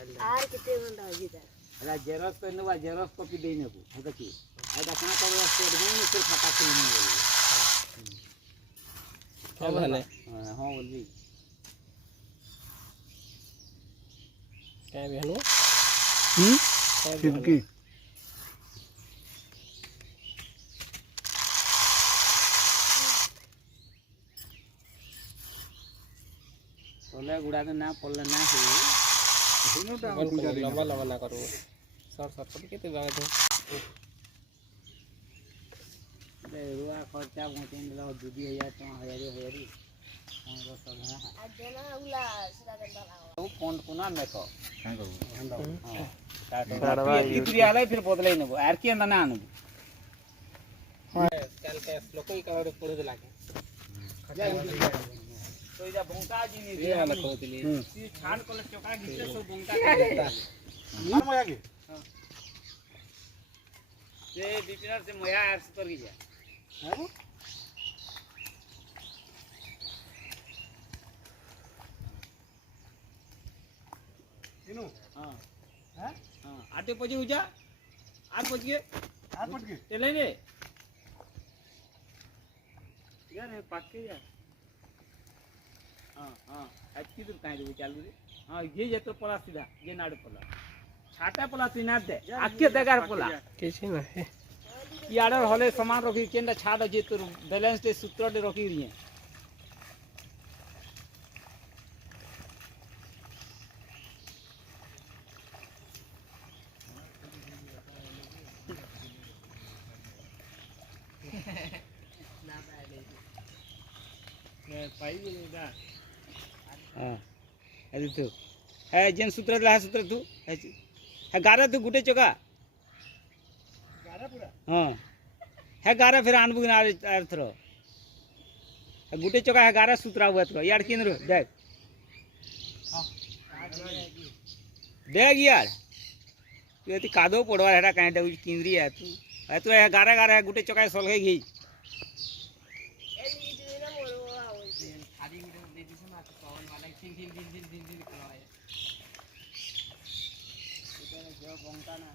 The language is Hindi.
आर कितने घंटा आजी था अरे जेरॉक्स तो नवा जेरॉक्स कॉपी देने को है तो की ऐसा कहां का स्टेट में सिर्फ खाता खुलने वाली क्या बने हां बोली क्या बहनो खिड़की पल्ले गुड़ा तो ना पल्ले ना से लंबा लंबा ना करो सर सर कभी कितने बात है ले रुआ खर्चा पहुंचेन लो 2000 तो हजारी कौन को सब है आज जना उला सीधा गंदा लाओ तो कौन कोना में को कां करू हां साड़वा इतरी आले फिर बदले नेबो आर के ना आनु कल के लोग ही कलर पड़े दे लागे तो इजा भोंका जी नहीं ये वाला कहतली सी छान कोले चोका घिसे सब भोंका मार मोया के से बिपिनर से मोया आर सुतर गया है इनु हां हैं हां आटे पजे उजा आर पज के चले ने यार पाक के यार हां हां आज की दूर काहे दे चालू रे हां ये तो पला सीधा ये नाड़ पला छाटा पला सीना दे आके देगार पला किसी ना है याडर हले सामान रखी केंदा छाड़ जे तो बैलेंस दे सूत्र दे रखी रिए पाई गेदा हां अरे तो है जेन सूत्र ला सूत्र तू है गारा तू गुटे चोका गारा पूरा हां है गारा फिर आनबु ना थरो है गुटे चोका है गारा सूत्र हुआ तो यार किन रो देख देख यार तू एती कादो पड़वा हेडा काहे दउ किनरी है तू है गारा गारा है गुटे चोका सोलगे गई दिन करवाए इधर जो बंका ना